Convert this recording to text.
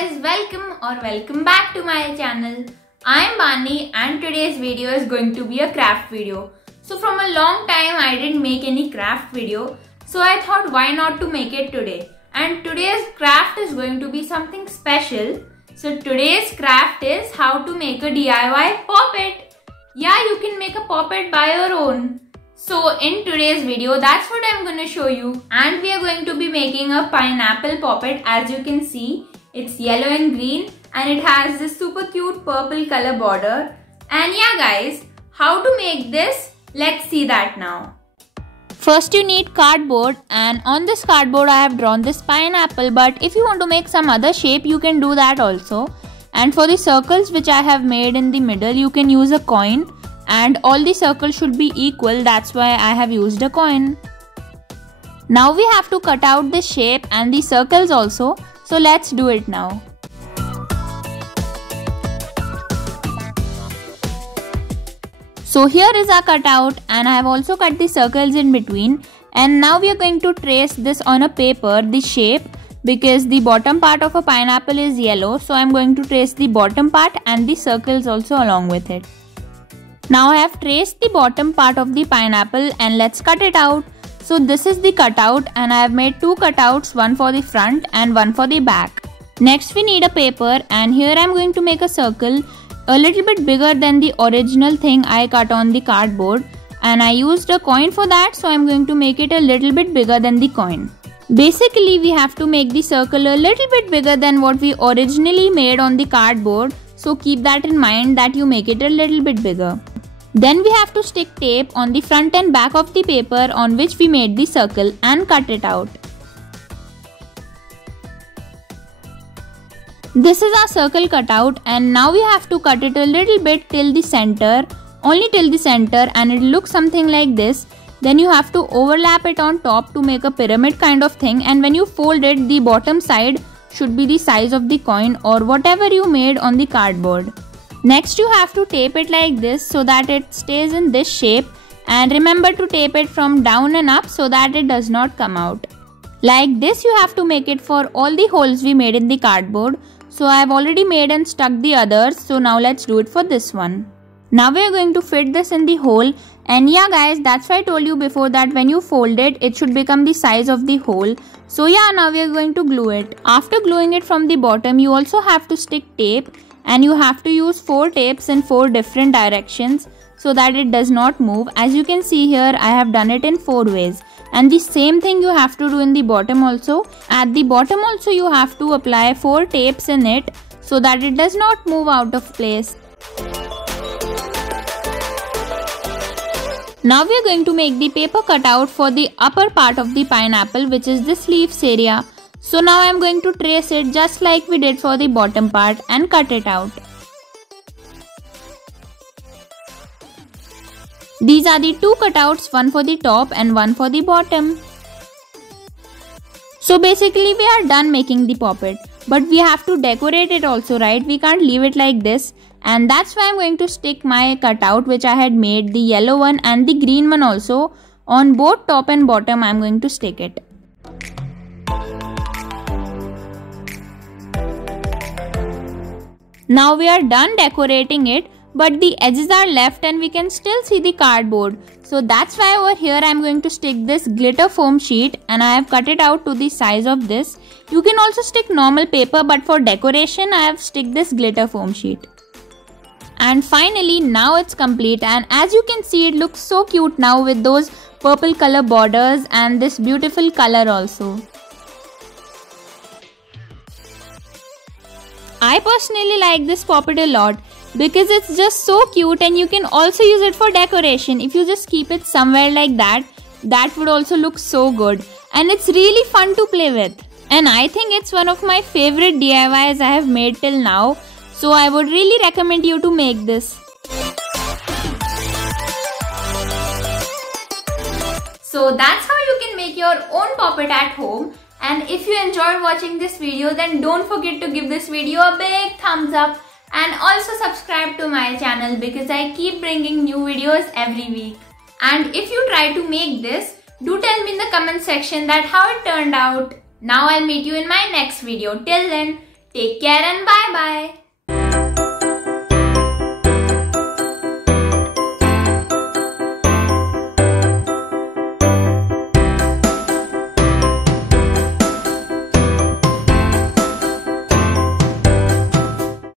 guys, welcome back to my channel. I am Bani and today's video is going to be a craft video. So from a long time I didn't make any craft video, so I thought why not to make it today. And today's craft is going to be something special. So today's craft is how to make a DIY pop-it. Yeah, you can make a pop-it by your own. So in today's video, that's what I'm going to show you. And we are going to be making a pineapple pop-it. As you can see, it's yellow and green and it has this super cute purple color border. And yeah guys, how to make this? Let's see that now. First you need cardboard, and on this cardboard I have drawn this pineapple, but if you want to make some other shape you can do that also. And for the circles which I have made in the middle, you can use a coin. And all the circles should be equal, that's why I have used a coin. Now we have to cut out the shape and the circles also, so let's do it now. So here is our cutout, and I have also cut the circles in between. And now we are going to trace this on a paper, the shape, because the bottom part of a pineapple is yellow, so I am going to trace the bottom part and the circles also along with it. Now I have traced the bottom part of the pineapple and let's cut it out. So this is the cutout, and I have made two cutouts, one for the front and one for the back. Next we need a paper, and here I am going to make a circle a little bit bigger than the original thing I cut on the cardboard, and I used a coin for that, so I am going to make it a little bit bigger than the coin. Basically we have to make the circle a little bit bigger than what we originally made on the cardboard, so keep that in mind that you make it a little bit bigger. Then we have to stick tape on the front and back of the paper on which we made the circle and cut it out. This is our circle cutout, and now we have to cut it a little bit till the center, only till the center, and it looks something like this. Then you have to overlap it on top to make a pyramid kind of thing, and when you fold it, the bottom side should be the size of the coin or whatever you made on the cardboard. Next you have to tape it like this so that it stays in this shape, and remember to tape it from down and up so that it does not come out. Like this you have to make it for all the holes we made in the cardboard. So I have already made and stuck the others, so now let's do it for this one. Now we are going to fit this in the hole, and yeah guys, that's why I told you before that when you fold it, it should become the size of the hole. So yeah, now we are going to glue it. After gluing it from the bottom, you also have to stick tape. And you have to use 4 tapes in 4 different directions so that it does not move. As you can see here, I have done it in 4 ways. And the same thing you have to do in the bottom also. At the bottom also you have to apply 4 tapes in it so that it does not move out of place. Now we are going to make the paper cutout for the upper part of the pineapple, which is this leaves area. So now I am going to trace it just like we did for the bottom part and cut it out. These are the 2 cutouts, one for the top and one for the bottom. So basically we are done making the pop-it, but we have to decorate it also, right? We can't leave it like this, and that's why I am going to stick my cutout which I had made, the yellow one and the green one also, on both top and bottom. I am going to stick it. Now we are done decorating it, but the edges are left and we can still see the cardboard. So that's why over here I am going to stick this glitter foam sheet, and I have cut it out to the size of this. You can also stick normal paper, but for decoration I have stick this glitter foam sheet. And finally now it's complete, and as you can see it looks so cute now with those purple color borders and this beautiful color also. I personally like this pop-it a lot because it's just so cute, and you can also use it for decoration. If you just keep it somewhere like that, that would also look so good, and it's really fun to play with. And I think it's one of my favorite DIYs I have made till now, so I would really recommend you to make this. So that's how you can make your own pop-it at home. And if you enjoyed watching this video, then don't forget to give this video a big thumbs up, and also subscribe to my channel because I keep bringing new videos every week. And if you try to make this, do tell me in the comment section that how it turned out. Now I'll meet you in my next video. Till then, Take care and bye bye.